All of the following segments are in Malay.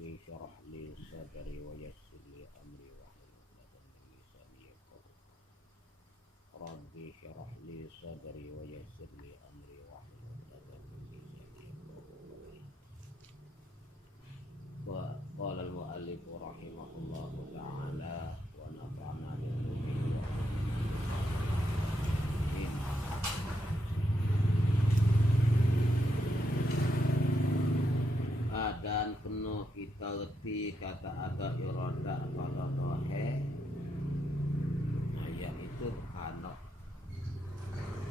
Rabbi syarah li sadri wa yassir li amri wahlul 'uqdatam min lisani yafqahu Rabbi syarah li sadri wa yassir li amri wahlul 'uqdatam min lisani yafqahu wa qala al-mu'allif rahimahullahu ta'ala wa nafa'ana bihi dan penuh kita reti kata ada irada pada tohe yang itu kanok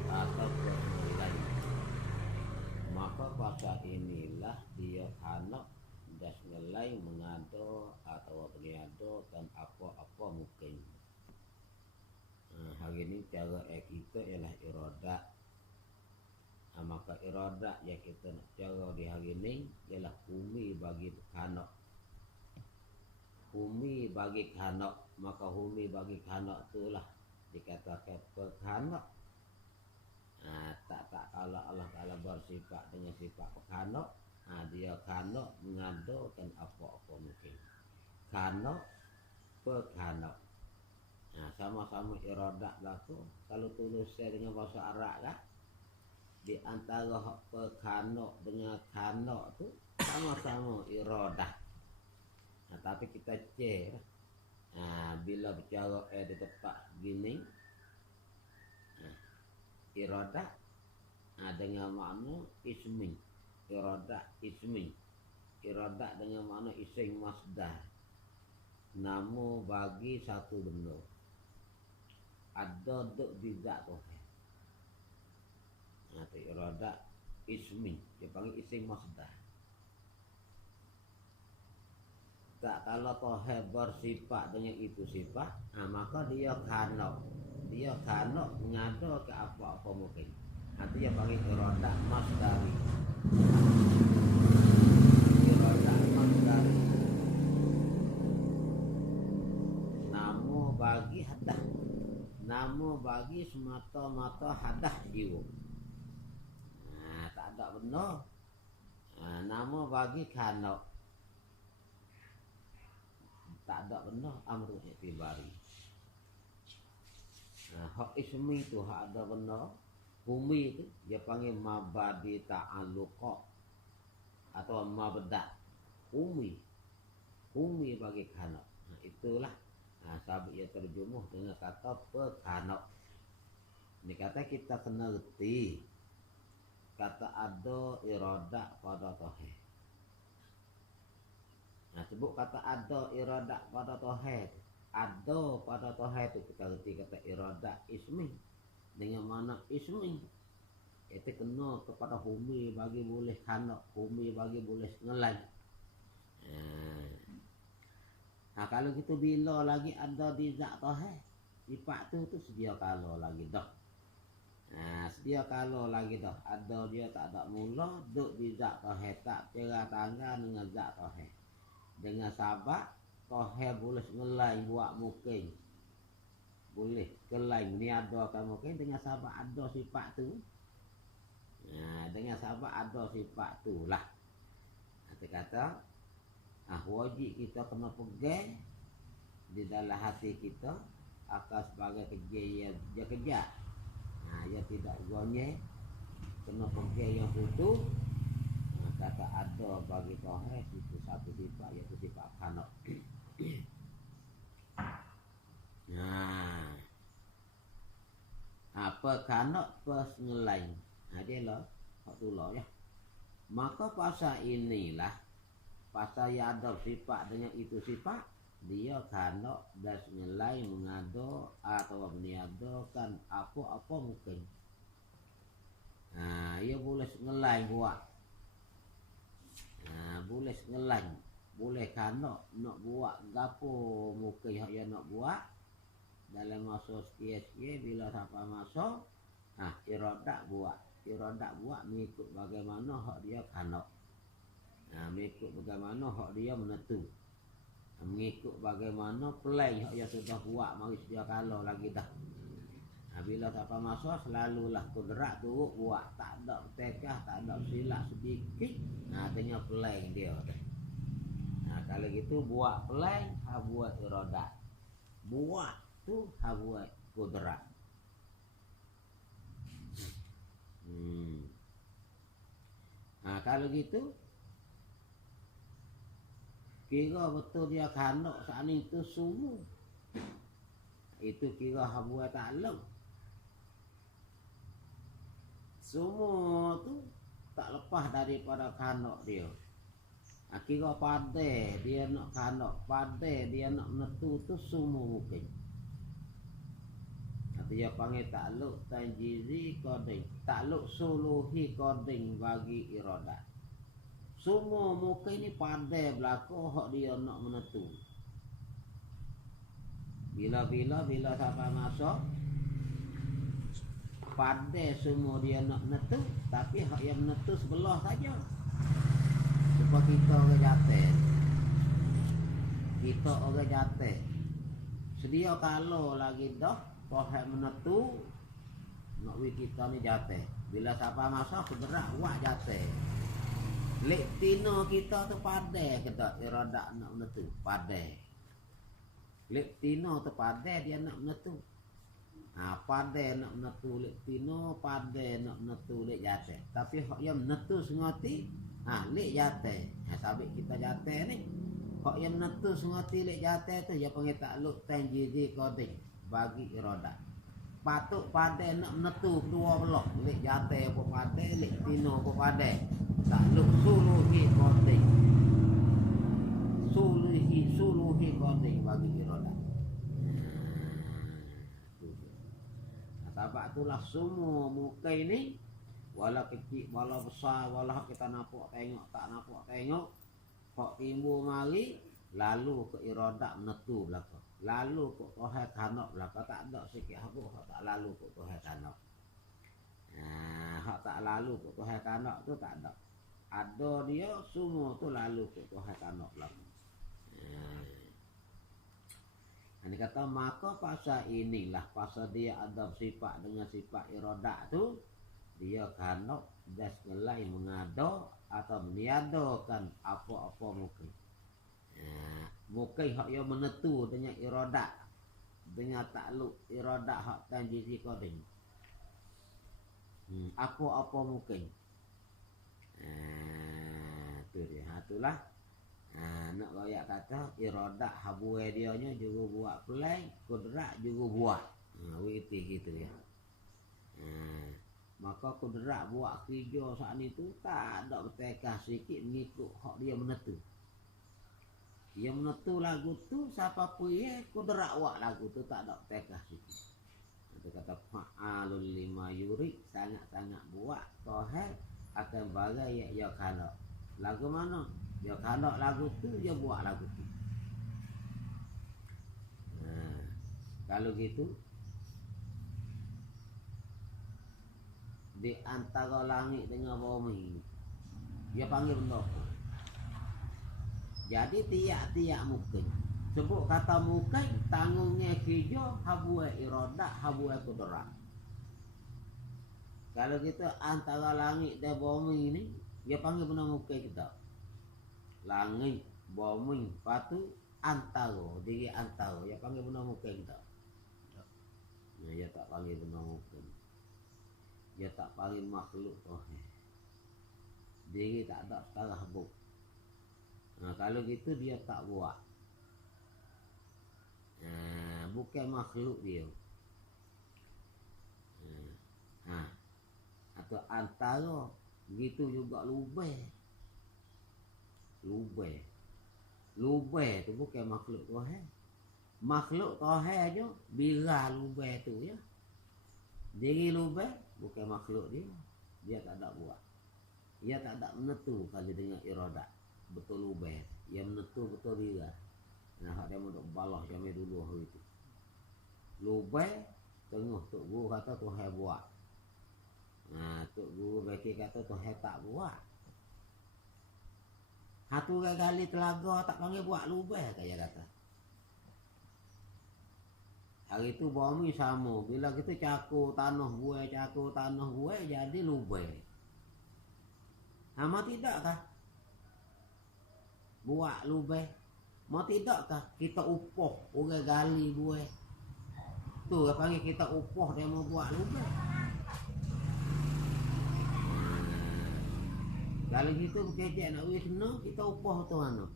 atau bernilai, maka pada inilah dia kanok das nilai mengado atau berniado dan apa-apa mungkin. Hari ini cara kita ialah irada. Maka irada yang kita nak cara di hari ini ialah humi bagi kanok. Humi bagi kanok, maka humi bagi kanok itulah dikatakan pekanok. Tak kalau Allah Ta'ala bersifat dengan sifat pekanok, dia kanok mengadukan apa-apa mungkin. Kanok, pekanok. Sama-sama irada lah tu. Kalau tulis saya dengan bahasa Arab lah, di antara pekanok dengan kanok tu sama-sama iradah. Tapi kita cek bila bicara di tempat gini, iradah dengan makna ismi, iradah ismi, iradah dengan makna isim masdar, nama bagi satu benda ada duk di zat tu. Irada ismi, dia panggil isim masdar. Tak kalau tohe bersifat dengan itu sifat, maka dia kanok. Dia kanok ngado ke apa-apa mungkin. Dia panggil irada masdari. Irada masdari. Namo bagi hadah. Namo bagi semata-mata hadah jiwa. Tak ada benar. Nama bagi kanok. Tak ada benar amru i'tibari. Hak ismi itu hak ada benar. Humi itu dia panggil mabadi ta'alluqa atau mabda. Humi. Humi bagi kanok. Itulah sahabat ia terjumuh dengan kata pekanok. Ini kata kita kena reti kata ada irada pada tohe. Sebut kata ada irada pada tohe. Ada pada tohe itu kita reti kata irada ismi. Dengan mana ismi? Itu kena kepada humi bagi boleh kanok, humi bagi boleh ngelai. Kalau gitu bila lagi ada di zat tohe, sifat tu sedia kalau lagi dah. Sedia kalau lagi dah ada dia tak ada mula duk di zat tohe tak kira tangga dengan zat tohe. Dengan sabak tohe boleh ngelai buat mungkin. Boleh kelai ni ada kan mungkin dengan sabak ada sifat tu. Dengan sabak ada sifat tu lah. Kita kata wajib kita kena pegang di dalam hati kita akan sebagai kerja dia kerja. Ia tidak gonyeh, kena pergi yang putus. Kata ada bagi tohe itu satu sifat, iaitu sifat kanok. Apa kanok pas ngelain? Dia lah, hak tu lah ya. Maka pasal inilah, pasal yang ada sifat dengan itu sifat, dia kanok dan nilai mengado atau meniadakan apa-apa mungkin. Ia boleh ngelai buat. Boleh ngelai, boleh kanok nak buat gapo mungkin yang ia nak buat dalam masa sekian-sekian bila sampai masa irada buat. Irada buat mengikut bagaimana hak dia kanok. Mengikut bagaimana hak dia menentu. Mengikut bagaimana plan yang sudah buat mari sedia kalau lagi dah. Bila sampai masa selalulah kudrat turut buat, tak ada tekah, tak ada silap sedikit. Tengah plan dia. Nah, kalau gitu buat play, buat iroda. Buat tu buat kudrat. Nah, kalau gitu kira betul dia kanak saat itu semua. Itu kira buat takluk. Semua tu tak lepas daripada kanak dia. Kira pada dia nak kanak, pada dia nak menetu tu semua mungkin. Dia panggil takluk tanjiri koding, takluk suluhi koding bagi irodat. Semua mungkin ni pada berlaku hak dia nak menetu. Bila siapa masuk pada semua dia nak menetu, tapi hak yang menetu sebelah saja. Sebab kita orang jatuh. Kita orang jatuh. Sedia kalau lagi dah Tuhan menetu nak we kita ni jatuh. Bila siapa masuk bergerak wak jatuh. Lek tino kita tu pada kita iradak nak menetu pada. Lek tino tu pada dia nak menetu. Pada nak menetu lek tino pada nak menetu lek jatuh. Tapi hak yang menetu sengoti lek jatuh. Sabit kita jatuh ni. Hak yang menetu sengoti lek jatuh tu dia panggil takluk tanjiri koding bagi irodat. Patuk pada nak menetu kedua belah. Lek jatuh apa pada, lek tino apa pada. Takluk suluhi koding. Suluhi koding bagi irodat. Sebab itulah semua muka ini walau kecil, walau besar, walau kita nampak tengok, tak nampak tengok, hak timbul mari lalu ke irodat menetu belaka. Lalu kok Tuhan kanak belaka tak ada sikit habuk hak tak lalu kok Tuhan kanak. Hak tak lalu kok Tuhan kanak tu tak ada. Ada dia semua tu lalu kok Tuhan kanak belaka. Ini kata maka pasal inilah pasal dia ada sifat dengan sifat irodat tu dia kanak das ngelai mengada atau meniadakan apa-apa mungkin. Mungkin hak yang menetu dengan irodat dengan takluk irodat hak tanjiri koding. Apa-apa mungkin. Tu dia. Itulah. Nak royak kata irodat habuai dia nya juga buat play, kudrat juga buat. Gitu ya. Maka kudrat buat kerja saat itu tak ada bertekah sikit mengikut hak dia menetu. Dia menetu lagu tu siapa puye kudrat buat lagu tu tak ada bertekah sikit. Itu kata fa'alul lima yuri sangat-sangat buat Tuhan akan bagai ya kalau. Lagu mana? Dia kalau lagu tu dia buat lagu tu. Kalau gitu di antara langit dengan bumi dia panggil benda apa? Jadi tiap-tiap mungkin. Sebut kata mungkin tanggungnya hijau habuai irodat habuai kudrat. Kalau kita antara langit dan bumi ini dia panggil benda mungkin kita. Langit, bumi, patu, antara, diri antara. Dia panggil benda mungkin tak? Dia tak panggil benda mungkin. Dia tak panggil makhluk Tuhan. Diri tak ada setara habuk. Kalau gitu dia tak buat. Bukan makhluk dia. Atau antara, begitu juga lubang. Lubang tu bukan makhluk Tuhan. Makhluk Tuhan je bira lubang tu ya. Diri lubang bukan makhluk dia. Dia tak ada buat. Dia tak ada menetu kalau dengan iradat. Betul lubang. Dia menetu betul bira. Hak dia mau balas jamai dulu hari itu. Lubang tengah tok guru kata Tuhan buat. Tok guru bagi kata Tuhan tak buat. Satu kali telaga tak panggil buat lubang kaya kata. Hari itu bumi sama. Bila kita cakur tanah buai jadi lubang. Sama tidak kah? buat lubang. Mau tidakkah kita upoh orang gali buat. Tu dia panggil kita upoh dia mau buat lubang. Kalau gitu berkecek nak wis kena kita upoh tu mana.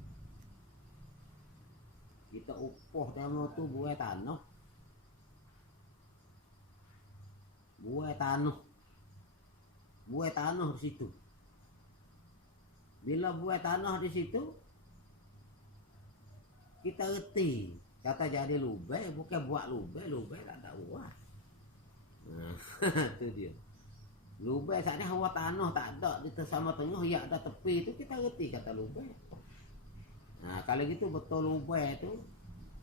Kita upoh dia mau tu buat tanah. Buat tanah. Buat tanah di situ. Bila buat tanah di situ, kita reti. Kata jadi lubang, bukan buat lubang tak ada buat. Nah, itu dia. Lubang saat ni hawa tanah tak ada di sama tengah, ya ada tepi itu kita reti kata lubang. Nah, kalau gitu betul lubang itu,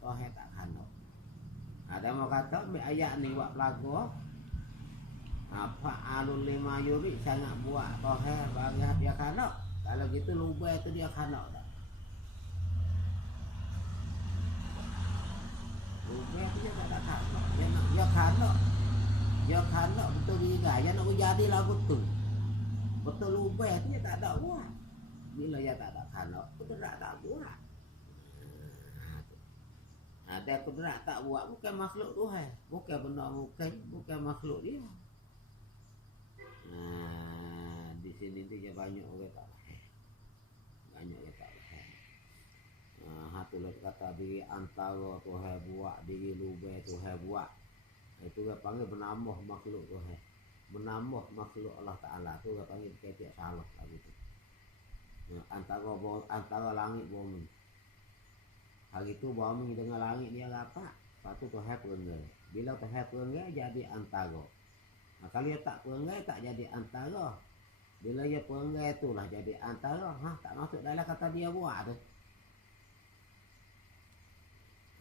tohe tak kano. Ada mau kata, ayat ni buat pelaku. Apa alul lima yuri sangat buat tohe bagi dia kano. Kalau gitu lubang itu dia kano dah. Lubang itu dia tak ada kano. Dia kano. Dia kano betul juga. Dia nak jadi lah betul. Betul lubang itu dia tak ada buat. Bila dia tak ada kano, kudrat tak buat. Ada kudrat tak buat bukan makhluk Tuhan. Bukan benda bukan makhluk dia. Nah, di sini dia banyak orang tak faham. Banyak orang tak faham. Hatulah kata diri antara Tuhan buat, diri lubang Tuhan buat. Itu dia panggil menambah makhluk Tuhan. Menambah makhluk Allah Ta'ala. Itu dia panggil ketiak salah gitu. Antara langit bumi. Hari itu bumi dengan langit dia rapat. Satu Tuhan perenggai. Bila Tuhan perenggai jadi antara. Nah, kalau dia tak perenggai tak jadi antara. Bila dia perenggai itulah jadi antara. Tak masuk dalam kata dia buat tu.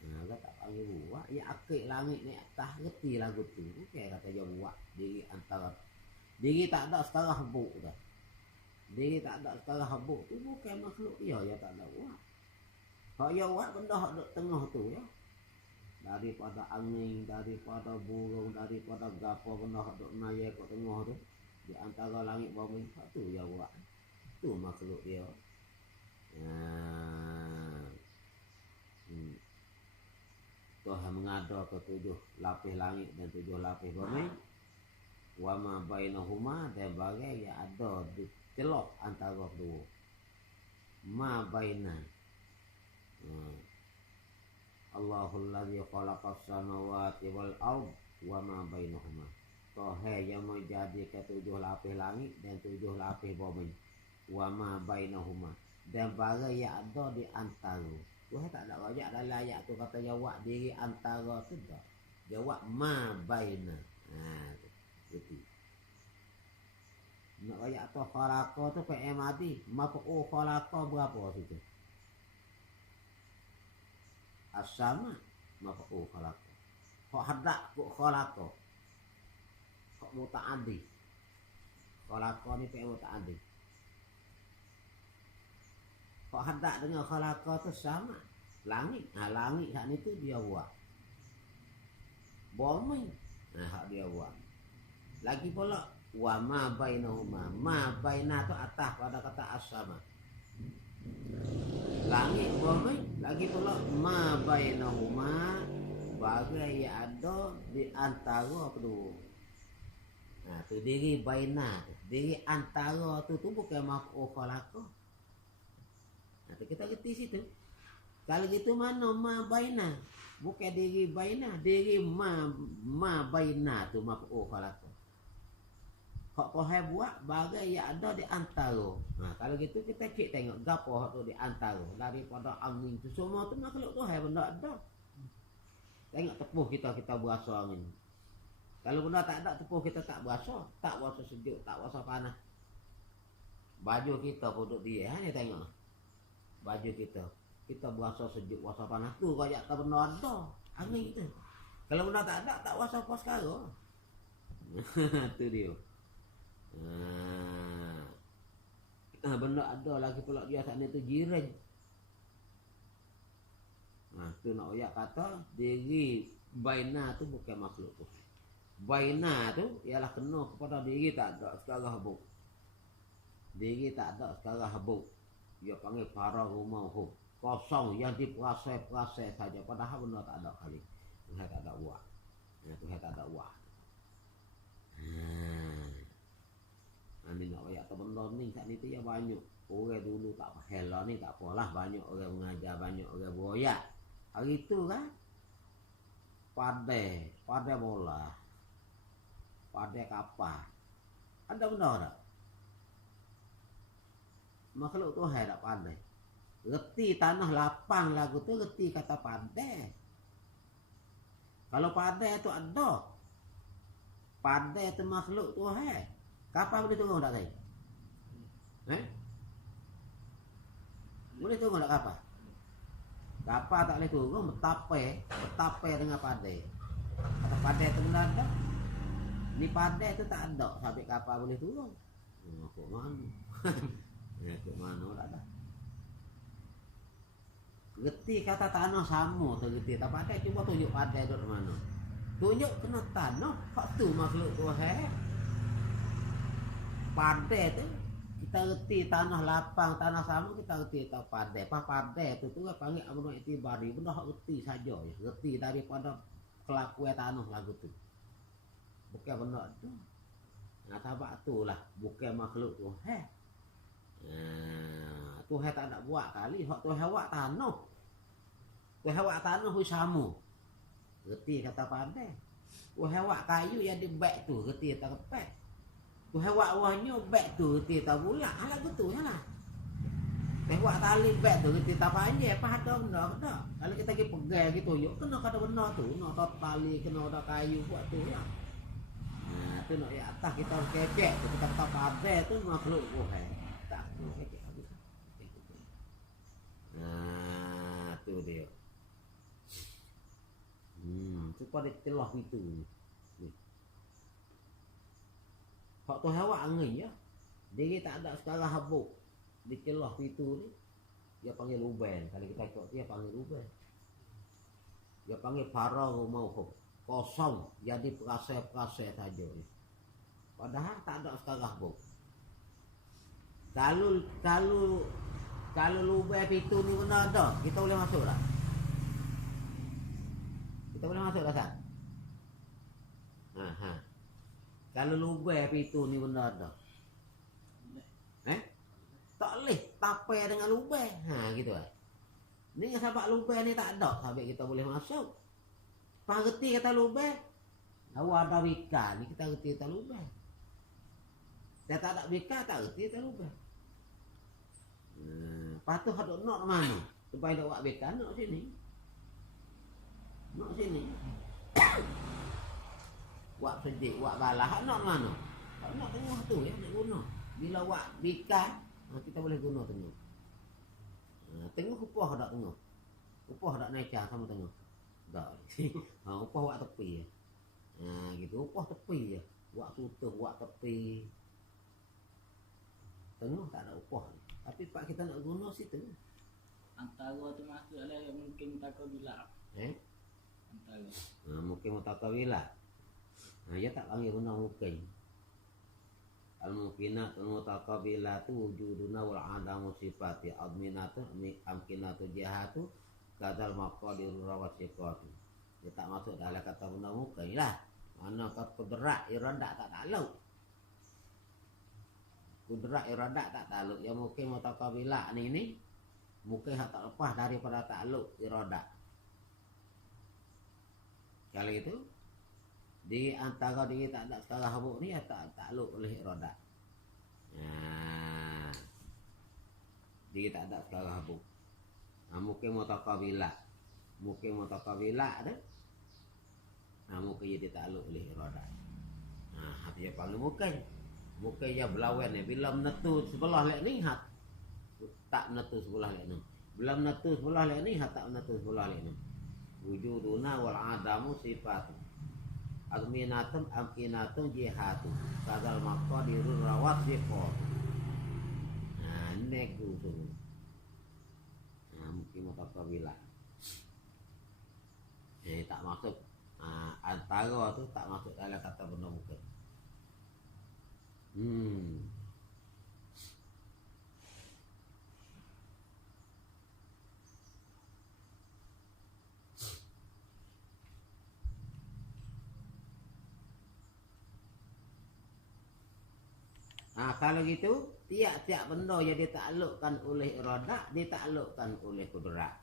Nah, dia tak panggil buat. Ya akik langit ni atas reti lagu tu. Bukan kata dia buat diri antara. Diri tak ada setara habuk dah. Diri tak ada setara habuk tu bukan makhluk dia. Dia tak ada buat. Kalau dia buat benda duduk tengah tu ya. Daripada angin, daripada burung, daripada gapo benda duk naya kat tengah tu di antara langit bumi tu ya buat. Tu makhluk dia. Tuhan mengada ke 7 lapis langit dan 7 lapis bumi. Wa ma bainahuma dan bagai yang ada di celok antara kedua. Ma baina. Allahul ladzi khalaqas samawati wal ard wa ma bainahuma. Tuhan yang menjadikan 7 lapis langit dan 7 lapis bumi. Wa ma bainahuma dan bagai yang ada di antara. Tuhan tak ada ayat dalam ayat tu kata jawab diri antara tu dah. Jawab ma baina. Gitu. Nak ayat tu khalaqa tu pakai mati. Maka khalaqa berapa situ? As-sama maka khalaqa. Kok hadak kok khalaqa. Kok muta'addi. Khalaqa ni pakai muta'addi. Kok hadak dengan khalaqa tu sama. Langit. Langit hak ni tu dia buat. Bumi. Hak dia buat. Lagi pula wa ma bainahuma. Ma baina tu atas pada kata as-sama. Langit bumi lagi pula ma bainahuma bagai yang ada di antara kedua. Nah, tu diri baina tu. Diri antara tu bukan maf'ul khalaqa. Nah, tu kita reti situ. Kalau gitu mana ma baina? Bukan diri baina, diri ma baina tu maf'ul khalaqa. Hak Tuhan buat bagai yang ada di antara. Nah, kalau gitu kita cek tengok gapo hak tu di antara daripada angin tu semua tu makhluk Tuhan benda ada. Tengok tepuh kita berasa angin. Kalau benda tak ada tepuh kita tak berasa sejuk, tak berasa panas. Baju kita pun duduk dia hanya tengok. Baju kita berasa sejuk, berasa panas tu kayak tak benda ada angin tu. Kalau benda tak ada tak berasa apa sekarang. Tu dia. Benda ada lagi pula dia saat ni tu jiran. Tu nak ayat kata diri baina tu bukan makhluk tu. Baina tu ialah kena kepada diri tak ada sekarang habuk. Diri tak ada sekarang habuk. Dia panggil farahu mauhu. Kosong yang diperasai-perasai saja. Padahal benar tak ada kali. Tuhan tak ada uang. Tuhan tak ada uang. Ini nak banyak benda ni saat ni tu ya banyak. Orang dulu tak faham ni tak apalah. Banyak orang mengajar, banyak orang beroyak. Hari tu kan Padai bola, padai kapal. Ada benda tak? Makhluk Tuhan tak padai. Reti tanah lapang lagu tu reti kata padai. Kalau padai tu ada. Padai tu makhluk Tuhan. Kapal boleh turun tak saya? Boleh turun tak kapal? Kapal tak boleh turun, bertapai dengan padai. Kata padai tu benda ada. Ni padai tu tak ada sampai kapal boleh turun. Kok mana? Kok mana tak ada. Reti kata tanah sama tu reti. Tak padai cuba tunjuk padai duduk mana. Tunjuk kena tanah. Hak tu makhluk Tuhan. Padai tu kita reti tanah lapang, tanah sama kita reti tak padai. Pas padai tu kan panggil amrun itibari. Benda hak reti saja ya. Reti daripada kelakuan tanah lagu tu. Bukan benda tu. Nah, sebab tu lah bukan makhluk tu. Tuhan tak nak buat kali. Hak Tuhan buat tanah. Tuhan buat tanah hui sama. Reti kata padai. Tuhan buat kayu yang di beg tu, reti kata kepek. Tuhan buat wahnya beg tu reti tak bulat. Alah betul lah. Tuhan buat tali beg tu reti tak panjang. Apa ada benda tak? Kalau kita pergi pegang gitu, yuk kena kada benda tu. Nak tali, kena ada kayu buat tu ya. Nah, tu nak di atas kita kecek tu. Kita kata padai tu makhluk Tuhan. Tak, nak kecek habis. Nah, tu dia. Supaya dia telah itu. Hak tu hawa angin ya. Dia tak ada sekarang habuk. Di celah pintu ni. Dia panggil Ruben. Kalau kita ikut dia panggil Ruben. Dia panggil farahu mauhu. Kosong. Jadi perasai-perasai saja. Padahal tak ada sekarang habuk. Kalau Ruben pintu ni benar ada. Kita boleh masuk tak? Kita boleh masuk tak Sat? Kalau lubang pintu ni benda ada. Tak boleh tapai dengan lubang. Gitu lah. Ni sebab lubang ni tak ada. Sampai kita boleh masuk. Pak reti kata lubang. Awak ada wika ni kita reti kata lubang. Saya tak ada wika tak reti kata lubang. Lepas tu haduk nak mana? Supaya nak buat wika nak sini. Nak sini. Wak sedik, wak balah, nak mana? Nak tengah tu ya, nak guna. Bila wak bika, kita boleh guna tengah. Tengah upah tak tengah. Upah tak naik sama tengah. Tak. Upah wak tepi ya. Gitu, upah tepi ya. Wak tutup, wak tepi. Tengah tak ada upah. Tapi pak kita nak guna situ. Antara tu masuk ada yang mungkin mutakabila. Antara. Mungkin mutakabila. Dia tak panggil guna mungkin. Al-mungkinat al-mutaqabilatu wujuduna wal adamu sifati adminatu amkinatu jihatu kadal maqadirur rawasiqatu. Dia tak masuk dalam kata guna mungkin lah. Mana kata kudrat iradat tak takluk. Kudrat iradat tak takluk. Yang mungkin mutaqabila ni mungkin tak lepas daripada takluk iradat. Kalau itu di antara diri tak ada sekarang habuk ni tak takluk oleh iradat. Diri tak ada sekarang habuk. Mungkin mutaqabila. Mungkin mutaqabila tu. Mungkin dia takluk oleh iradat. Dia panggil mungkin. Mungkin dia berlawan ni. Bila menetu sebelah lek ni tak menetu sebelah lek ni. Bila menetu sebelah lek ni tak menetu sebelah lek ni. Wujuduna wal adamu sifat. Adminatum amkinatum jihatu kadal maqadirur rawat ziqat. Nego tu. Mungkin mutaqabila. Tak masuk. Antara tu tak masuk dalam kata benda mungkin. Kalau gitu tiap-tiap benda yang ditaklukkan oleh iradah ditaklukkan oleh kudrat.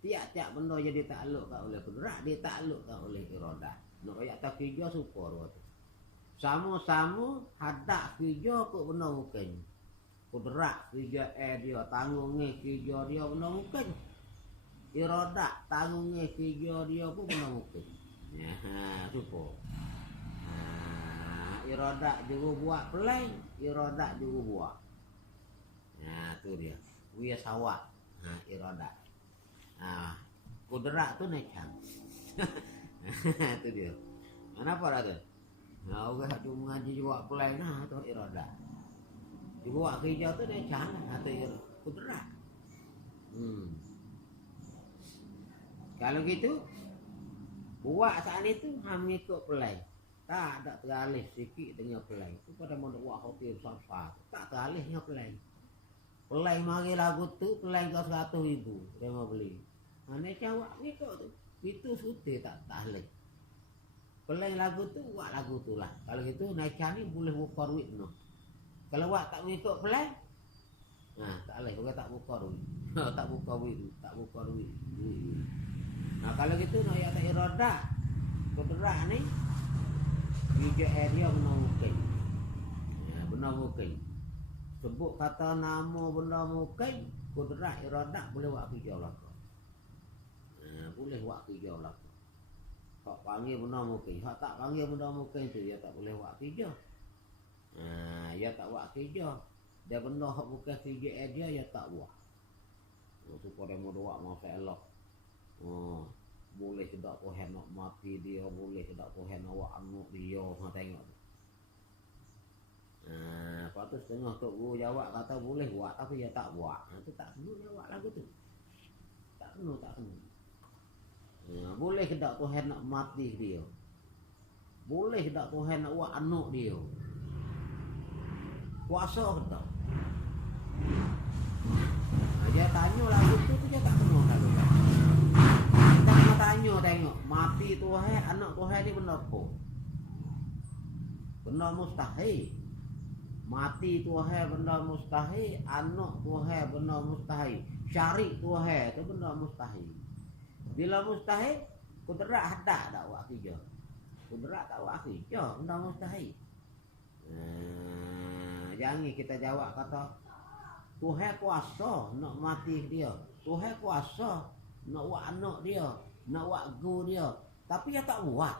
Tiap-tiap benda yang ditaklukkan oleh kudrat ditaklukkan oleh iradah. Nak ayat tak kerja super waktu. Sama-sama hadak kerja ke benda mungkin. Kudrat kerja dia tanggungnya kerja dia benda mungkin. Iradah tanggungnya kerja dia pun benda mungkin. Ya, super. Iradah juga buat pelai, iradah juga buat. Nah, tu dia. Wia sawak. Iradah. Kudrat tu necang. Tu dia. Kenapa dah tu? Orang cuma ngaji juga pelai nah tu iradah. Juga kerja tu necang atau kudrat. Kalau gitu buat saat itu mengikut pelai. Tak ada teralih sikit dengan pelai. Itu pada mau buat hotel besar. Tak teralihnya pelai. Pelai mari lagu tu, pelai kau 100,000 dia mau beli. Mana cawak ni kau tu. Itu sudah tak teralih. Pelai lagu tu, buat lagu tu lah. Kalau gitu naikkan ni boleh buka duit no. Kalau buat tak mengikut pelai, tak boleh. Bukan tak buka duit. Tak buka duit. Tak buka duit. Nah kalau gitu nak ayat tak iradah. Kudrat ni kerja area benar mungkin. Benar mungkin. Sebut kata nama benda mungkin, kudrat iradah boleh buat kerja lah. Boleh buat kerja lah. Hak panggil benar mungkin. Hak tak panggil benar mungkin tu dia tak boleh buat kerja. Dia tak buat kerja. Dia benda hak bukan kerja area dia tak buat. Supaya mau buat masa elok. Boleh tidak Tuhan nak mati dia, boleh tidak Tuhan nak buat anak dia, tengok. Lepas tu setengah Tok Guru jawab kata boleh buat tapi dia tak buat. Itu tak kena jawab lagu tu. Tak kena. Boleh tidak Tuhan nak mati dia. Boleh tidak Tuhan nak buat anak dia. Kuasa tidak. Dia tanya lagu tu dia tak kena lagu. Kita tanya tengok mati Tuhan anak Tuhan ni benda apa? Benda mustahil. Mati Tuhan benda mustahil, anak Tuhan benda mustahil, syarik Tuhan tu benda mustahil. Bila mustahil, kudrat hadak tak buat kerja. Kudrat tak buat kerja, benda mustahil. Jangan kita jawab kata Tuhan kuasa nak mati dia. Tuhan kuasa nak buat anak dia, nak buat guru dia, tapi dia tak buat.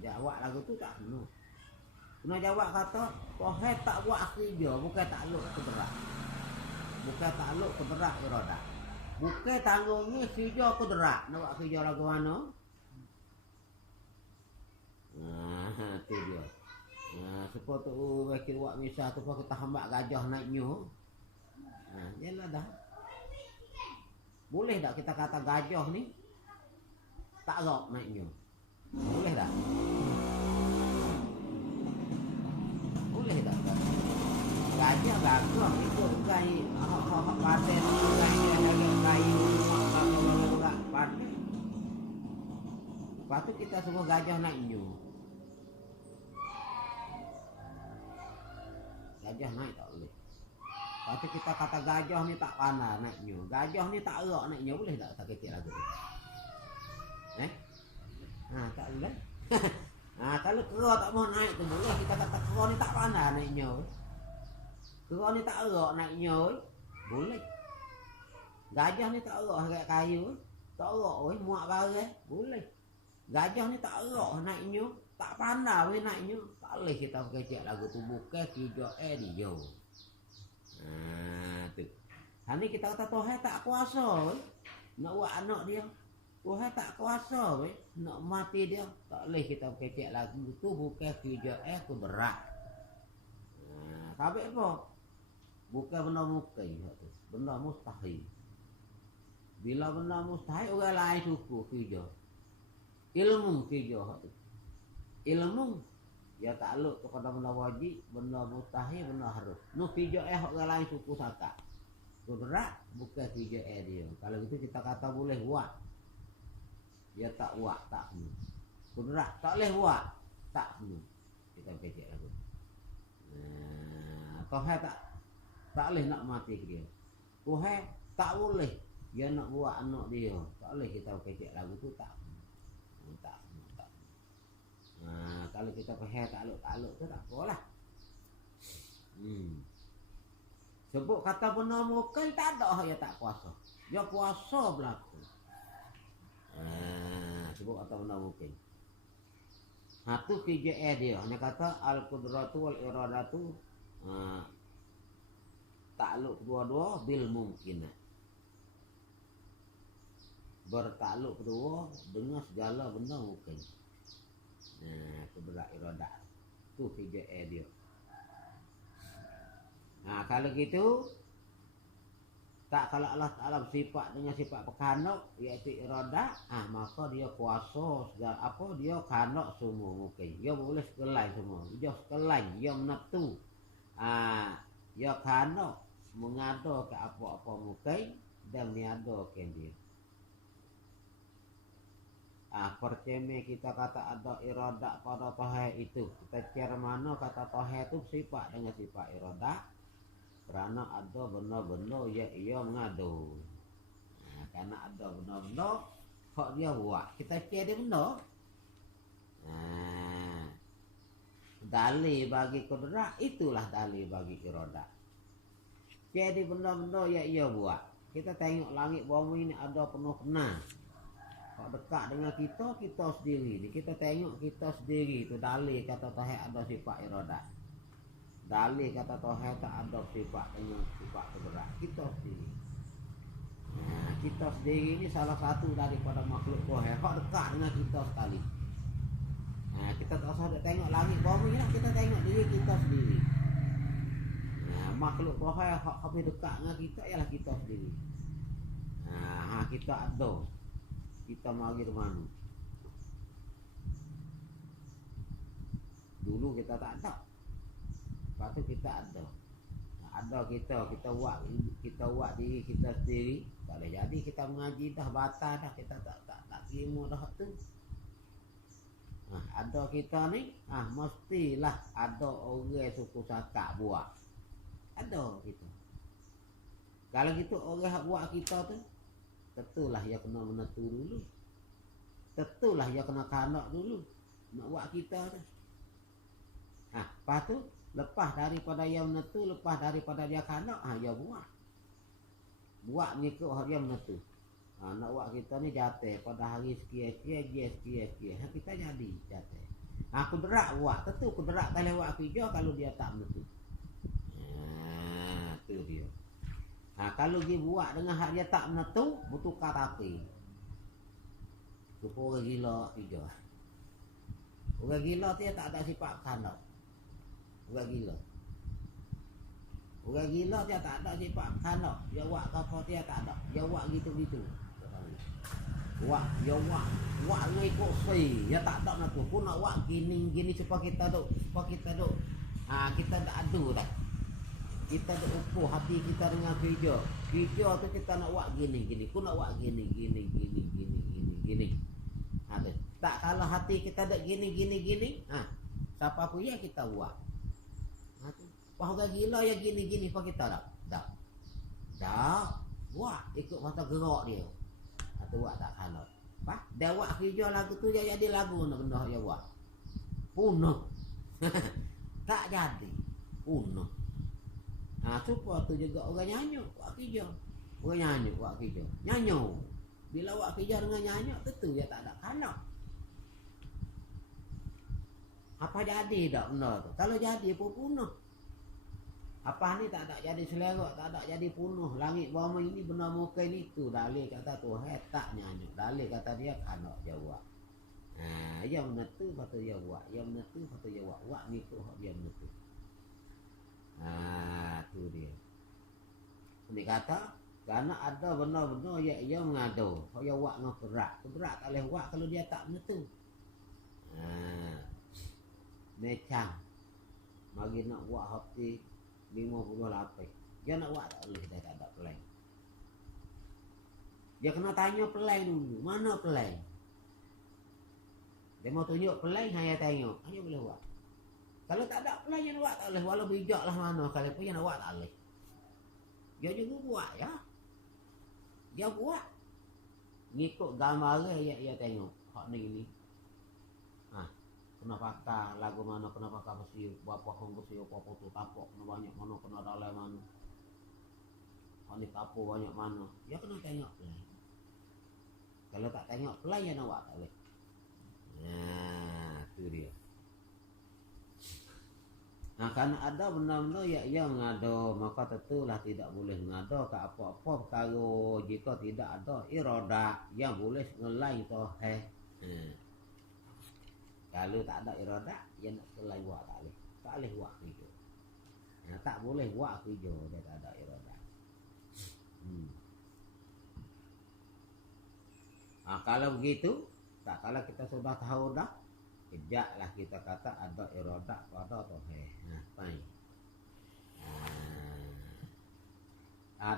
Jawab lagu tu tak kena. Kena jawab kata Tuhan tak buat kerja, bukan takluk kudrat. Bukan takluk kudrat iradah. Bukan tanggungnya kerja kudrat. Nak buat kerja lagu mana? Tu dia. Supaya tu wakil buat misal tu kita hambak gajah naiknya. Yalah dah. Boleh tak kita kata gajah ni tak gerak naiknya? Boleh tak? Boleh tak? Gajah gagah ikut kai hak paten kai harga kayu mak paten. Lepas tu kita semua gajah naiknya. Gajah naik tak boleh. Lepas tu kita kata gajah ni tak pandai naiknya. Gajah ni tak gerak naiknya. Boleh tak kita kecil lagu tu? Tak boleh. Kalau kera tak mau naik tu boleh. Kita kata kera ni tak pandai naiknya. Kera ni tak gerak naiknya. Boleh. Gajah ni tak gerak harga kayu. Tak gerak muak barang. Boleh. Gajah ni tak gerak naiknya. Tak pandai naiknya. Tak boleh kita kecil lagu tu. Bukan kerja dia. Tu. Hari kita kata Tuhan tak kuasa nak buat anak dia. Tuhan tak kuasa nak mati dia. Tak boleh kita kecek lagu tu bukan kerja kudrat. Tapi apa? Bukan benda mungkin tu. Benda mustahil. Bila benda mustahil orang lain suku kerja. Ilmu kerja tu. Ilmu dia takluk kepada benda wajib, benda mustahil, benda harus. No kerja orang lain suku saka. Kudrat bukan kerja dia. Kalau gitu kita kata boleh buat. Dia tak buat, tak kena. Kudrat tak boleh buat, tak kena. Kita kecek lagu. Tuhan tak boleh nak mati dia. Tuhan tak boleh dia nak buat anak dia. Tak boleh kita kecek lagu tu tak. Kalau kita faham takluk tu tak apalah. Sebut kata benar mungkin tak ada yang tak puasa. Dia puasa berlaku. Sebut kata benar mungkin. Tu KJA dia. Hanya kata al-qudratu wal-iradatu takluk kedua-dua bil mungkinah. Bertakluk kedua dengan segala benda mungkin. Kudrat iradat. Tu KJA dia. Kalau gitu tak, kalau Allah Ta'ala bersifat dengan sifat pekanak iaitu iradat, maka dia kuasa segala apa, dia kanak semua mungkin. Dia boleh sekelai semua. Dia sekelai, dia menentu. Dia kanak mengada ke apa-apa mungkin dan niadakan dia. Percaya kita kata ada iradat pada Tuhan itu. Kita cari mana kata Tuhan itu sifat dengan sifat iradat. Kerana ada benda-benda yang ia mengadu. Kerana ada benda-benda hak dia buat. Kita cari benda. Dalil bagi kudrat, itulah dalil bagi iradat. Jadi benda-benda yang ia buat. Kita tengok langit bumi ini ada penuh kena. Kalau dekat dengan kita sendiri. Kita tengok kita sendiri. Itu dalil kata Tuhan ada sifat iradat. Dalil kata Tuhan tak ada sifat dengan sifat kudrat. Kita sendiri. Kita sendiri ini salah satu daripada makhluk Tuhan. Kalau dekat dengan kita sekali. Kita tak usah tengok langit bumi lah. Kita tengok diri kita sendiri. Makhluk Tuhan habis dekat dengan kita ialah kita sendiri. Kita ada. Kita mari ke mana? Dulu kita tak ada. Lepas tu kita ada. Ada kita buat diri kita sendiri. Tak boleh jadi kita mengaji dah batal dah, kita tak terima dah tu. Ada kita ni, mestilah ada orang suku Sasak buat. Ada kita. Kalau gitu orang buat kita tu, tentulah dia kena menentu dulu. Tentulah dia kena kanak dulu. Nak buat kita tu. Lepas tu, lepas daripada dia menentu, lepas daripada dia kanak, dia buat. Buat mengikut dia menentu. Nak buat kita ni jatuh pada hari sekian-sekian, kita jadi jatuh. Kudrat buat. Tentu kudrat tak boleh buat kerja kalau dia tak menentu. Tu dia. Kalau dia buat dengan hak dia tak menentu, bertukar tapi. Rupa orang gila kerja. Orang gila dia tak ada sifat kanak. Orang gila. Orang gila dia tak ada sifat kanak. Dia buat apa dia tak ada. Dia buat gitu-gitu. Dia buat ngikut si. Dia tak ada nak tu. Pun nak buat gini supaya kita duk. Kita tak adu tak. Kita duk ukur hati kita dengan kerja. Kerja tu kita nak buat gini. Pun nak buat gini. Tak, kalau hati kita duk gini. Siapa pun ya kita buat. Wah orang gila yang gini apa kita tak? Buat ikut masa gerak dia. Atau buat tak kanot. Dia buat kerja lagu tu dia jadi lagu nak benda dia buat. Punah. Tak jadi. Punah. Supaya tu juga orang nyanyi buat kerja. Orang nyanyi buat kerja. Nyanyi. Bila buat kerja dengan nyanyi tentu dia tak ada kanot. Apa jadi tak benda tu? Kalau jadi pun punah. Apa ni tak ada jadi selera, tak ada jadi punuh. Langit bumi ini benar muka ini tu. Dalil kata Tuhan tak nyanyi. Dalil kata dia kanak dia buat. Dia menentu lepas tu dia buat. Dia menentu lepas tu dia buat. Buat ni tu dia menentu. Tu dia. Ini kata kerana ada benar-benar ia mengadu. Dia buat dengan kerak. Kerak tak boleh buat kalau dia tak menentu. Necang. Mari nak buat hati 58. Dia nak buat tak boleh, dia tak ada plan. Dia kena tanya plan dulu. Mana plan? Dia mau tunjuk plan, hanya tengok. Hanya boleh buat. Kalau tak ada pula yang awak tak boleh. Walau bijak lah mana sekalipun yang awak tak boleh. Dia juga buat ya. Dia buat. Ngikut gambar dia tengok. Hak ni. Kena pakai lagu mana, kena pakai besi, berapa hong besi, apa tu tapok, kena banyak mana, kena dalam mana. Hak ni tapu banyak mana. Dia kena tengok lah. Kalau tak tengok pelayan awak tak boleh. Nah, tu dia. Nah, karena ada benda-benda yang mengado, maka tentulah tidak boleh mengado ke apa-apa perkara jika tidak ada iradah yang boleh ngelain toheh. Kalau tak ada iradah, yang nak ngelain buat tak boleh. Tak boleh buat kerja. Tak boleh buat kerja dia tak ada iradah. Kalau begitu, kalau kita sudah tahu dah, kejaklah kita kata ada iradah pada toheh. Baik.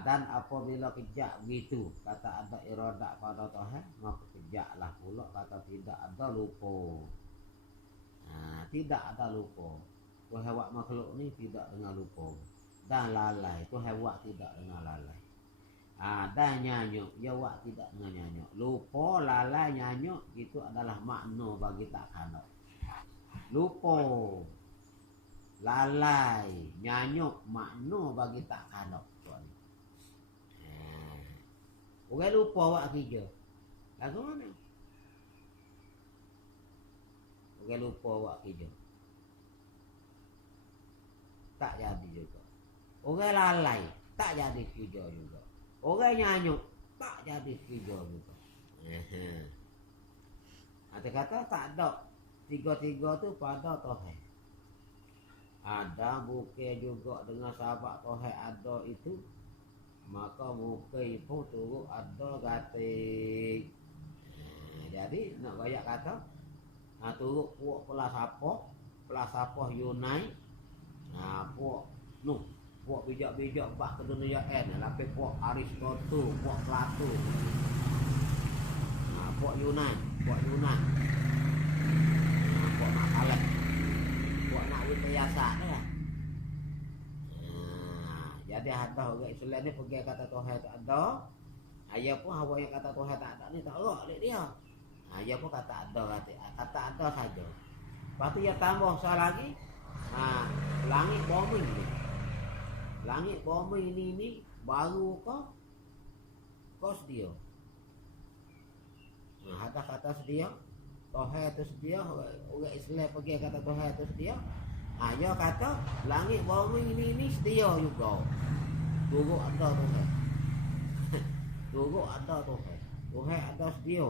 Dan apabila kejak begitu kata ada iradah pada toheh, maka kejaklah pula kata tidak ada lupa. Tidak ada lupa. Tuhan buat makhluk ni tidak dengan lupa. Dan lalai. Tuhan buat tidak dengan lalai. Dan nyanyuk. Dia buat tidak dengan nyanyuk. Lupa, lalai, nyanyuk itu adalah makna bagi tak kanok. Lupa, lalai, nyanyuk makna bagi tak kanok. Orang lupa buat kerja. Lagu mana? Orang lupa buat kerja. Tak jadi juga. Orang lalai. Tak jadi kerja juga. Orang nyanyuk. Tak jadi kerja juga. Ada kata tak ada. Tiga-tiga tu pada toheh. Ada bukan juga dengan sahabat toheh ada itu. Maka bukan pun turut ada gatik. Jadi nak banyak kata. Turut puak pelasapah Yunai. Puak bijak-bijak bak keduniaan. Lapis puak Aristotle, puak Plato. Puak Yunan. Puak nak kalah. Puak nak wilayasa lah. Jadi ada orang Islam ni pergi kata Tuhan tak ada. Ayah pun hawa yang kata Tuhan tak ada ni tak erak dia. Ayah pun kata ada, kata ada saja. Lepas tu dia tambah soal lagi. Langit bumi ni. Langit bumi ni baru kau sedia. Ada kata sedia. Tuhan tu sedia. Orang Islam pergi kata Tuhan tu sedia. Dia kata langit bumi ini sedia juga. Turut ada Tuhan. Turut ada Tuhan. Tuhan ada sedia.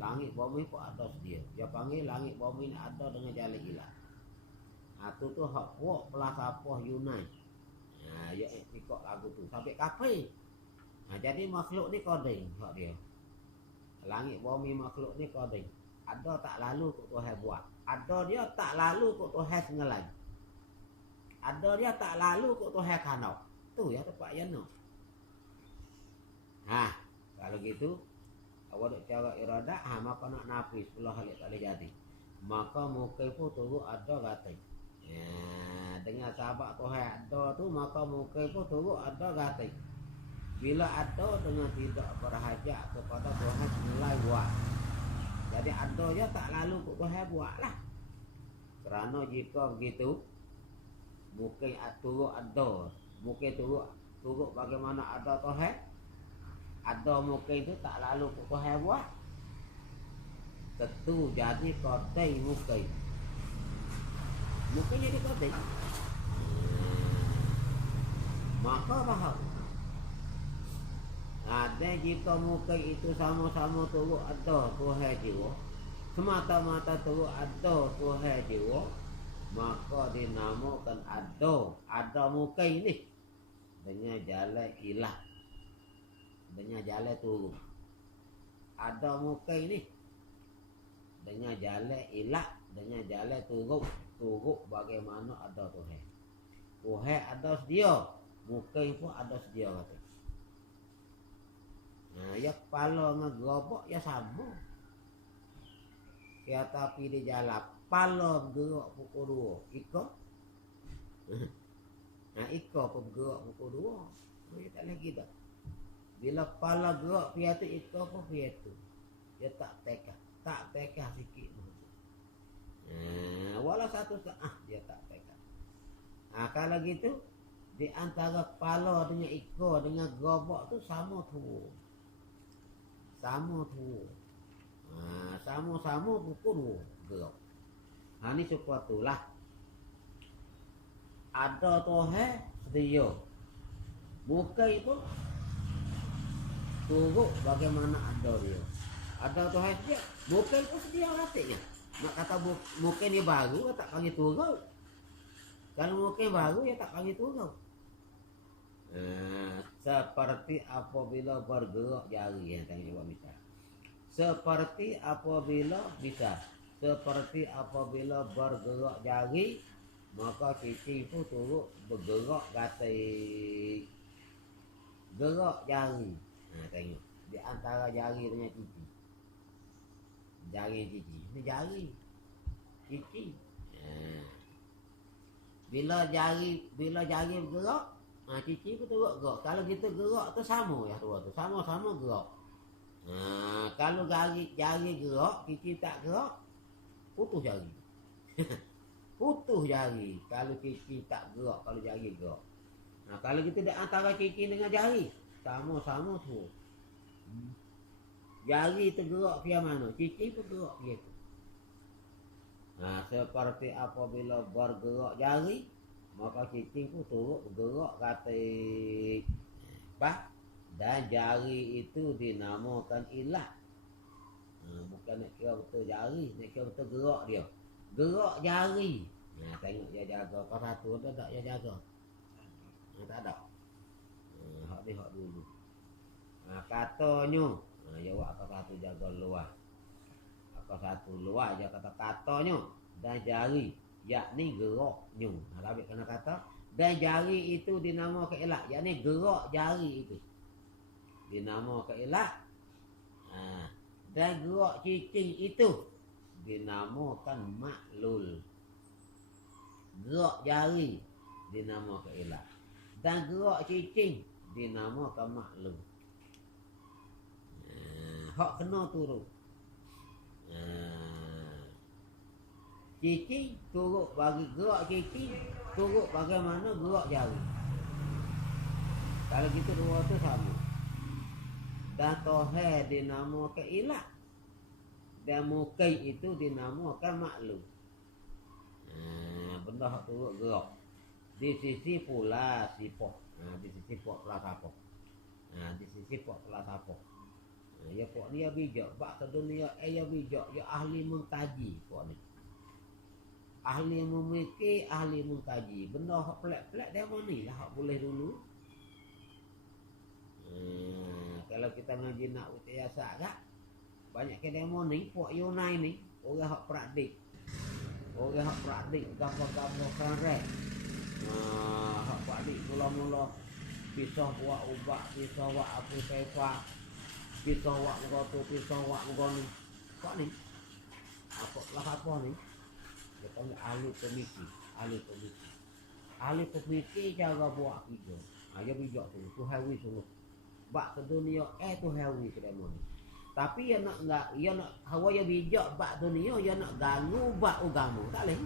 Langit bumi pun ada sedia. Dia panggil langit bumi ni ada dengan jalan ilah. Tu hak puak pelasapah Yunai. Dia ikut lagu tu sampai kafe. Jadi makhluk ni koding hak dia. Langit bumi makhluk ni koding. Ada tak lalu kok Tuhan buat. Ada dia tak lalu kok Tuhan sengelai. Ada dia tak lalu kok Tuhan kanau. Tu ya tepat ya no. Kalau gitu awak nak cara iradah, maka nak nafis pula hal tak boleh jadi. Maka muka pun turut ada gatai. Dengan sahabat Tuhan ada tu, maka muka pun turut ada gatai. Bila ada dengan tidak berhajat kepada Tuhan senilai buat. Jadi ada je tak lalu kok Tuhan buat lah. Kerana jika begitu, mungkin turut ada. Mungkin turut bagaimana ada Tuhan. Ada mungkin itu tak lalu kok Tuhan buat. Tentu jadi kotai mungkin. Mungkin jadi kotai. Maka faham. Ada jika mungkin itu sama-sama turut ada Tuhan jiwa. Semata-mata turut ada Tuhan jiwa. Maka dinamakan ada. Ada mungkin ni. Dengan jalan ilah. Dengan jalan turun. Ada mungkin ni. Dengan jalan ilah. Dengan jalan turun. Turun bagaimana ada Tuhan. Tuhan ada sedia. Mungkin pun ada sedia kata. Ya kepala dengan gerobak ya sama. Kereta api dia jalap. kepala bergerak pukul 2, iko. Nah, iko pun bergerak pukul 2. Dia tak lagi dah. Bila kepala gerak pihak tu, iko pun pihak tu. Dia tak tekah. Tak tekah sikit. Walau 1 setengah dia tak tekah. Kalau gitu, di antara kepala dengan iko dengan gerobak tu sama tu. Sama tu. Sama-sama pukul 2 gerak. Ni supaya itulah. Ada Tuhan sedia. Muka itu turut bagaimana ada dia. Ada Tuhan sedia. Muka itu sedia latihnya. Nak kata muka ni baru, tak panggil turut. Kalau muka baru, ya tak panggil turut. Seperti apabila bergerak jari. Tanya buat misal. Seperti apabila bergerak jari, maka cici pun turut bergerak gatik. Gerak jari. Tengok. Di antara jari dengan cici. Jari cici. Ini jari. Cici. Bila jari bergerak, cici pun turut gerak. Kalau kita gerak tu sama ya tua tu. Sama-sama gerak. Kalau jari gerak, cici tak gerak, putus jari. Putus jari kalau cici tak gerak, kalau jari gerak. Kalau kita di antara cici dengan jari, sama-sama tu. Jari tergerak via mana, cici pun gerak via tu. Seperti apabila bergerak jari, maka cici pun turut bergerak katik. Dan jari itu dinamakan ilah. Bukan nak kira betul jari, nak kira betul gerak dia. Gerak jari. Tengok dia jaga. Kau satu ada tak dia jaga? Tak ada. Hak ni hak dulu. Katanya. Dia buat kau satu jaga luar. Kau satu luar dia kata katanya. Dan jari. Yakni geraknya. Habis kena kata. Dan jari itu dinamakan ilah. Yakni gerak jari itu. Dinamakan ilah. Dan gerak cicing itu dinamakan maklul. Gerak jari dinamakan ilah. Dan gerak cicing dinamakan maklul. Hak kena turut. Cicing turut bagi gerak cicing, turut bagaimana gerak jari. Kalau kita dua tu sama. Dan Tuhan dinamakan ilah. Dan mukai itu dinamakan maklum. Benda yang turut gerak. Di sisi pula sipok. Di sisi pok pula sapok. Di sisi pok pula sapok. Ya pok ni ya bijak. Bak ke dunia ya bijak. Ya ahli mengkaji pok ni. Ahli memikir, ahli mengkaji. Benda yang pelak-pelak dia ni lah yang boleh dulu. Kalau kita ngaji nak utiasa tak, banyak ke demo ni, puak Yunai ni, orang hak praktik. Orang hak praktik, gambar-gambar keren. Hak praktik mula-mula, pisah buat ubat, pisah buat apa sepak, pisah buat muka tu, pisah buat muka ni. Kok ni? Apa ni? Dia panggil ahli pemikir, ahli pemikir. Ahli pemikir cara buat kerja. Dia bijak tu, tu hawi sungguh. Bak ke dunia tu hawi kedemo ni. Tapi dia nak hawa dia bijak bak dunia, dia nak ganggu bak agama, tak leh.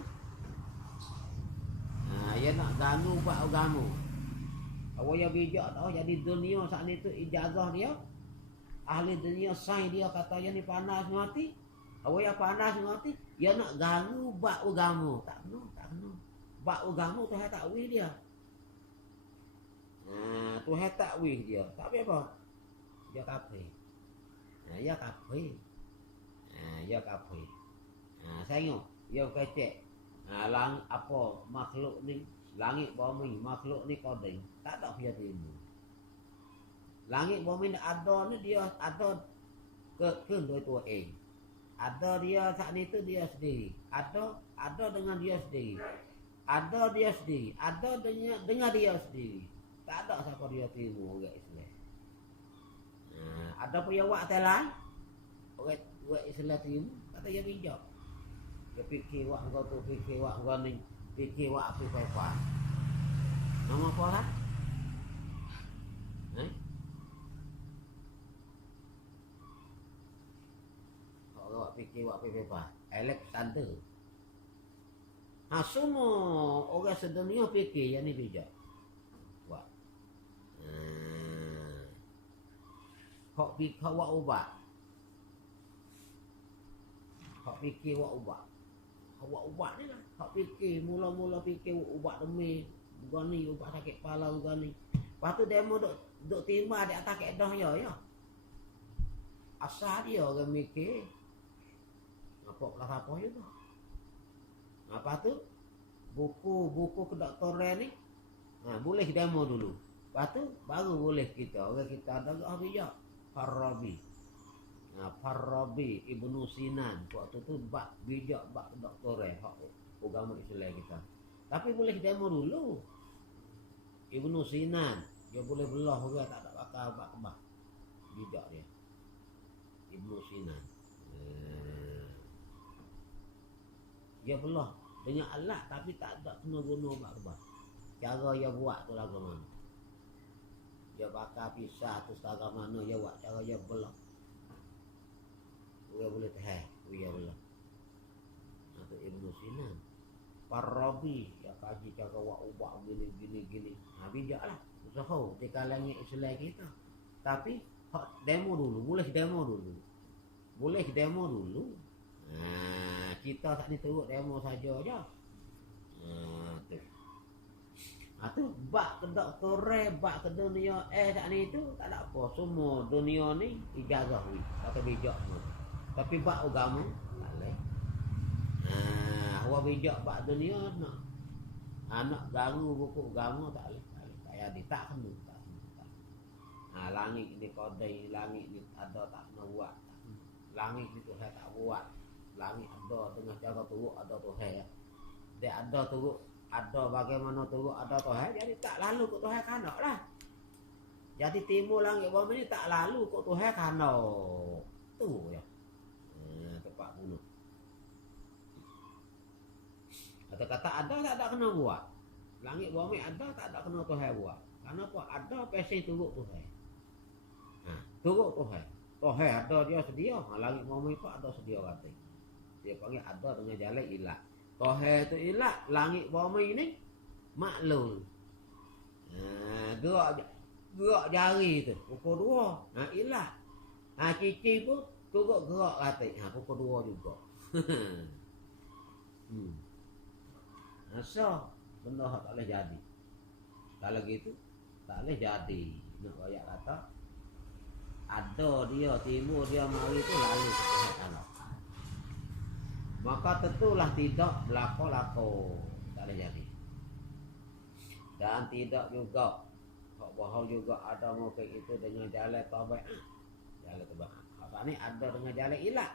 Dia nak ganggu bak agama. Hawa dia bijak tahu jadi dunia saat ni tu ijazah dia. Ahli dunia sains dia kata dia ni panas mati. Hawa dia panas mati, dia nak ganggu bak agama, tak kena. Bak agama tu hai takwil dia. Tuhan takwil dia. Tapi apa? Dia kafir. Dia kafir. Dia kafir. Tengok, dia kecek. Apa makhluk ni, langit bumi, makhluk ni koding. Tak ada dia ilmu. Langit bumi ni ada ni dia ada ke dua tua Ada dia saat itu dia sendiri. Ada dengan dia sendiri. Ada dia sendiri. Ada dengan dia sendiri. Tak ada siapa dia ilmu orang Islam. Ada pun yang buat telan. Orang Islam ilmu kata dia bijak. Dia fikir wak kau tu, fikir wak kau ni, fikir wak api pepa. Nama apa lah? Kau fikir wak api pepa. Alexander. Ha, semua orang sedunia fikir yang ni bijak. Wak. Kau fikir wak ubat. Kau fikir wak ubat. Awak ubat ni lah. Kau fikir, mula-mula fikir ubat demi. Gani ubat sakit kepala gani. Lepas tu demo duk timba di atas kedah ya. Asal dia orang mikir. Apa kelas apa juga. Apa tu? Buku kedoktoran ni. Boleh demo dulu. Lepas tu baru boleh kita. Orang kita ada bijak. Farabi. Farabi Ibnu Sinan waktu tu bijak doktoran hak agama Islam kita. Tapi boleh demo dulu. Ibnu Sinan dia boleh belah juga tak ada bakal kebah. Bijak dia. Ibnu Sinan. Dia belah dengan alat tapi tak ada kena guna bak kebah. Cara dia buat tu lagu mana. Dia bakar pisah tu setara mana dia buat cara dia belah. Dia boleh tahan, dia boleh. Atau Ibnu Sinan, Farabi, ya kaji cara wak ubah gini. Bijaklah usaha di kalangan Islam kita. Tapi demo dulu, boleh demo dulu. Kita tak ni teruk demo saja je. Tu. Bak ke doktoran, bak ke dunia tak ni tu tak ada apa. Semua dunia ni ijazah ni, kata bijak semua. Tapi bak agama tak boleh. Awak bijak bak dunia nak ganggu buku agama tak boleh. Tak jadi tak kena. Langit ni kodai, langit ni ada tak kena buat. Langit ni Tuhan tak buat. Langit ada dengan cara turut ada Tuhan. Dia ada turut, ada bagaimana turut ada Tuhan. Jadi tak lalu ke Tuhan kanak lah. Jadi timur langit bawah ni tak lalu ke Tuhan kanak. Tu ya. Tempat bunuh. Kata-kata ada tak ada kena buat. Langit bumi ada tak ada kena Tuhan buat. Kenapa? Ada pesen turut Tuhan. Turut Tuhan. Tuhan ada dia sedia. Langit bumi pun ada sedia kata. Dia panggil ada dengan jalan ilat. Tuhan tu ilat. Langit bumi ni maklum. Gerak jari tu. Pukul 2. Ilat. Cici pun turut gerak kata. Pukul 2 juga. So, benda tak boleh jadi. Kalau gitu, tak boleh jadi. Nak banyak kata, ada dia, timur dia mari itu lalu Tuhan. Maka tentulah tidak berlaku-laku. Tak boleh jadi. Dan tidak juga, bahawa juga ada muka itu dengan jalan taubat. Jalan taubat. Apa ni ada dengan jalan ilat.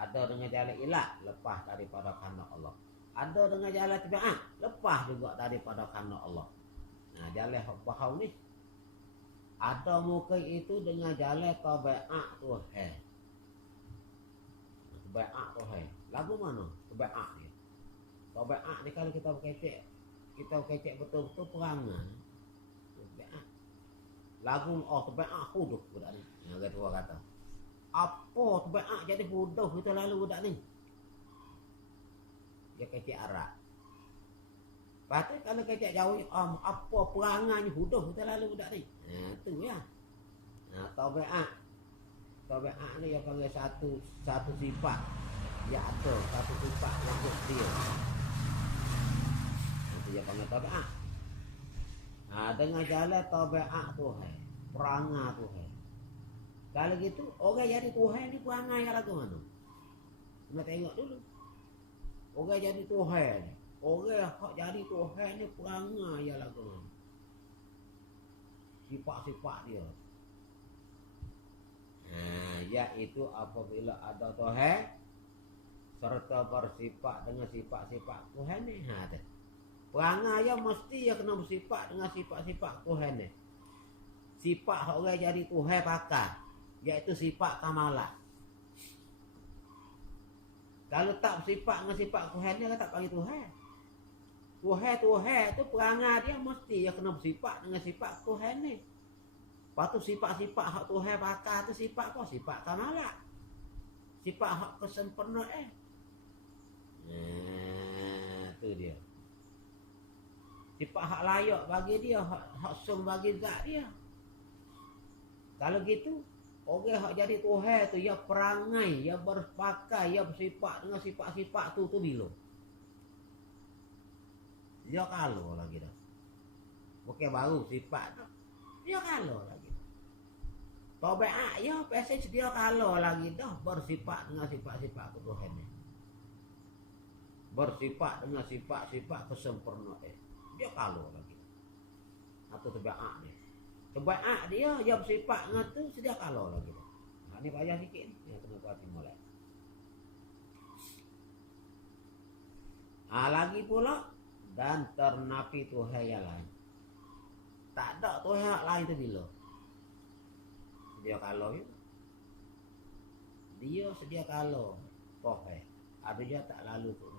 Ada dengan jalan ilat, lepas daripada kehendak Allah. Ada dengan jalan tabiat, lepas juga daripada kehendak Allah. Jalan bahau ni ada muka itu dengan jalan tabiat Tuhan. Tabiat Tuhan. Lagu mana? Tabiat ni. Tabiat ni kalau kita kecek betul-betul perangan. Tabiat. Lagu tabiat huduh budak ni. Yang kedua kata. Apa tabiat jadi huduh kita lalu budak ni? Dia kecek arak. Lepas tu kalau kecek jauh, apa perangannya huduh kita lalu budak ni. Tu ya. Tabiat. Tabiat ni yang panggil satu sifat. Dia ada satu sifat yang dia. Itu dia panggil tabiat. Dengan jalan tabiat Tuhan. Perangai Tuhan. Kalau gitu, orang jadi Tuhan ni perangai kalau tu mana? Kita tengok dulu. Orang jadi Tuhan. Orang hak jadi Tuhan ni perangai ya lagu mana. Sifat-sifat dia. Iaitu apabila ada Tuhan serta bersifat dengan sifat-sifat Tuhan ni. Perangai dia mesti dia kena bersifat dengan sifat-sifat Tuhan ni. Sifat orang jadi Tuhan pakai. Iaitu sifat kamalah. Kalau tak bersifat dengan sifat Tuhan dia tak panggil Tuhan. Tuhan tu perangai dia mesti dia kena bersifat dengan sifat Tuhan ni. Lepas tu sifat-sifat hak Tuhan pakai tu sifat apa? Sifat kamalat. Sifat hak kesempurnaan. Tu dia. Sifat hak layak bagi dia, hak sung bagi zat dia. Kalau gitu, orang hak jadi Tuhan tu ia perangai, ia berpakai, ia bersifat dengan sifat-sifat tu bila? Dia kalau lagi dah. Bukan baru sifat tu. Dia kalau lagi. Tabiat ya pasal dia kalau lagi dah bersifat dengan sifat-sifat Tuhan ni. Bersifat dengan sifat-sifat kesempurnaan. Dia kalau lagi. Atau tabiat ni. Tabiat dia yang bersifat dengan tu sedia kalau lagi dah. Nah, ni payah sikit ni. Yang kena kuat mulai. Lagi pula dan ternapi Tuhan yang lain. Tak ada Tuhan lain tu bila. Dia kalau ya. Dia sedia kalau Tuhan. Ada dia tak lalu pun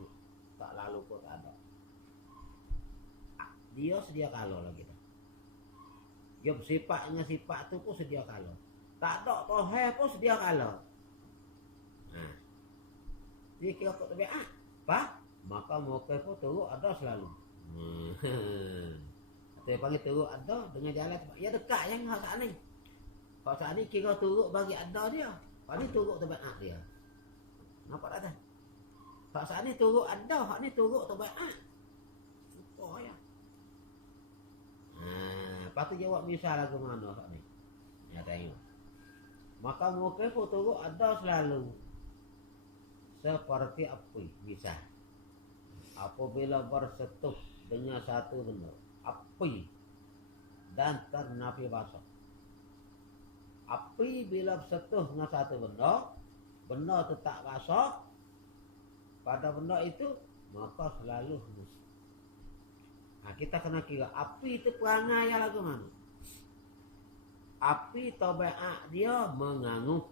tak ada. Dia sedia kalau lagi dah. Dia bersifat dengan sifat tu pun sedia kalau. Tak ada Tuhan pun sedia kalau. Dia kira kau tabiat. Apa? Maka muka pun teruk ada selalu. Dia panggil teruk ada dengan jalan. Ya dekat yang hak saat ni. Hak saat ni kira teruk bagi ada dia. Hak ni teruk tabiat dia. Nampak tak? Hak saat ni teruk ada, hak ni teruk tabiat. Suka ya. Lepas tu jawab misal lagu mana hak ni. Ya tengok. Maka muka pun teruk ada selalu. Seperti api misal. Apabila bersetuh dengan satu benda, api dan ternapi basah. Api bila bersetuh dengan satu benda, benda itu tak basah pada benda itu, maka selalu musnah. Kita kena kira api itu perangai yang lagu mana? Api tabiat dia menganguh.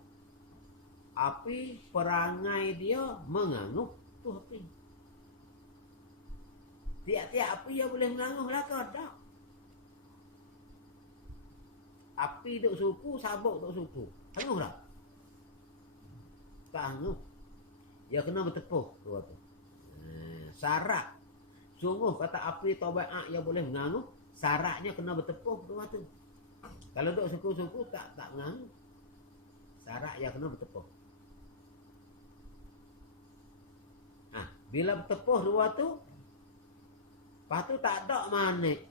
Api perangai dia menganguh. Tu api. Tiap-tiap api yang boleh menganguh lah kau tak. Api duk suku, sabuk duk suku. Anguh tak? Tak anguh. Dia kena bertepuh. Syarat. Sungguh kata api tabiat yang boleh menganguh, syaratnya kena bertepuh tu. Kalau duk suku-suku tak menganguh. Syarat yang kena bertepuh. Bila bertepuh dua tu, lepas tu tak ada manik.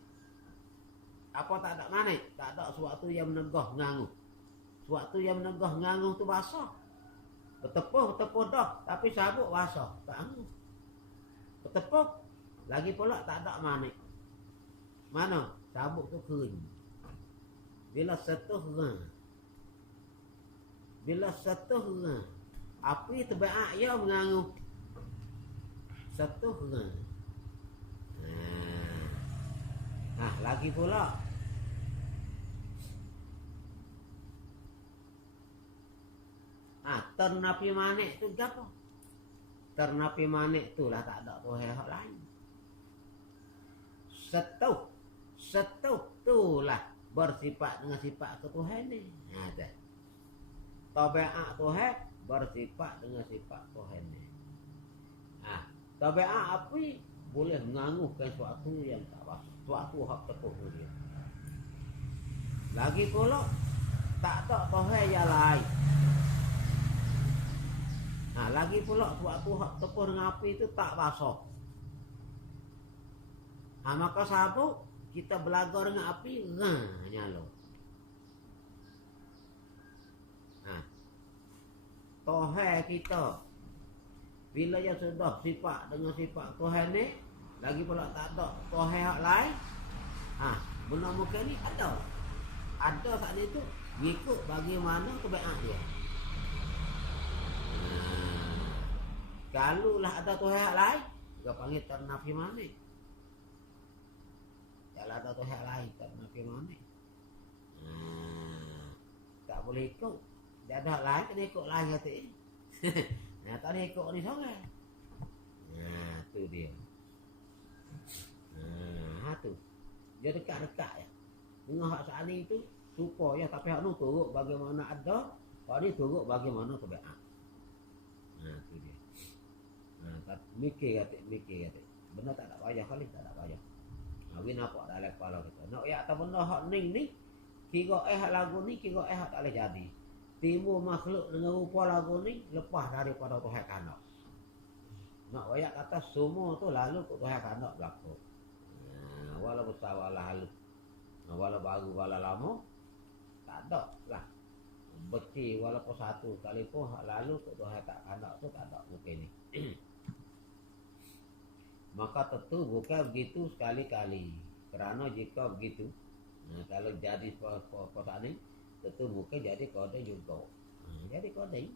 Apa tak ada manik? Tak ada suatu yang menegah menganguh. Suatu yang menegah menganguh tu basah. Bertepuh dah. Tapi sabuk basah. Tak anguh. Bertepuh. Lagi pula tak ada manik. Mana? Sabuk tu kering. Bila setuh api tabiat ia menganguh. Setuh lagi pula ternapi manik tu apa? Ternapi manik tu lah tak ada Tuhan hak lain. Setuh tu lah bersifat dengan sifat ketuhan ni. Tabiat Tuhan bersifat dengan sifat Tuhan ni. Tabiat api boleh menganguhkan suatu yang tak basah. Suatu hak tepuh dia. Lagi pula tak ada Tuhan yang lain. Lagi pula suatu hak tepuh dengan api itu tak basah. Maka sabuk kita belagar dengan api nyala. Tuhan kita bila dia sudah sifat dengan sifat Tuhan ni, lagi pula tak ada Tuhan hak lain. Benda muka ni ada. Ada saat itu ngikut bagaimana tabiat dia. Kalau lah ada Tuhan hak lain, dia panggil ternapi manik. Kalau ada Tuhan hak lain, ternapi manik. Tak boleh ikut. Dia ada hak lain, kena ikut lain kata. Nah, tak boleh ikut ni seorang. Nah, tu dia. Nah, tu. Dia dekat-dekat ya. Dengan hak saat ni tu, supaya tapi hak tu turut bagaimana ada, hak ni turut bagaimana tabiat. Nah, tu dia. Nah, mikir kata. Benar tak ada payah kali, tak ada payah. Win apa dalam kepala kita. Nak ya tak benda hak ni kira hak lagu ni kira hak tak boleh jadi. Timbul makhluk dengan rupa lagu ni lepas daripada Tuhan kanak. Nak wayak kata semua tu lalu ke Tuhan kanak berlaku. Walau besar walau halus. Walau baru walau lama tak ada lah. Beti walaupun satu kali pun hak lalu ke Tuhan tak kanak tu tak ada mungkin ni. Maka tentu bukan begitu sekali-kali. Kerana jika begitu, kalau jadi posak ni, tentu bukan jadi kode juga. Jadi kode.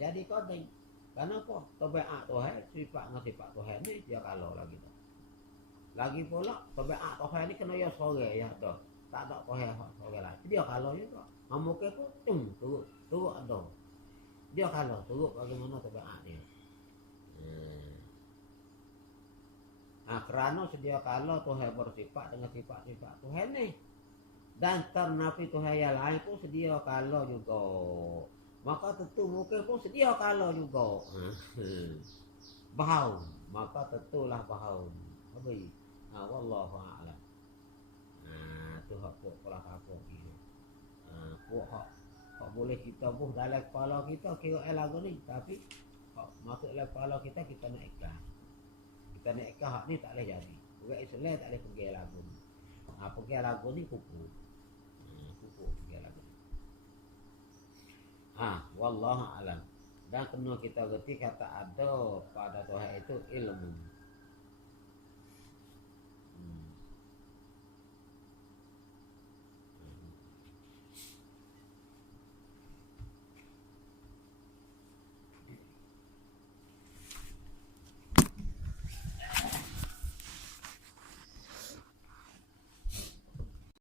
Jadi kode. Kenapa? Tabiat Tuhan, sifat Tuhan ni dia kalau lagi dah. Lagi pula, tabiat Tuhan ni kena ya sore ya dah. Tak ada Tuhan sore lagi. Dia kalau juga. Mungkin pun turut ada. Dia kalau turut bagaimana tabiat dia. Kerana sedia kala Tuhan bersifat dengan sifat-sifat Tuhan ni. Dan ternapi Tuhan yang lain pun sedia kala juga. Maka tentu mungkin pun sedia kala juga. Bau. Maka tentulah bau. Habis. Wallahu a'lam. Tu hak pok pula kapok ni. Pok hak boleh kita buh dalam kepala kita kira lagu ni. Tapi masuk dalam kepala kita nak ikhlas. Kita nak ikhlas hak ni tak boleh jadi. Orang Islam tak boleh pergi lagu ni. Pergi lagu ni kuku. Kuku pergi lagu ni. Wallahu a'lam. Dan kena kita gerti kata ada pada Tuhan itu ilmu.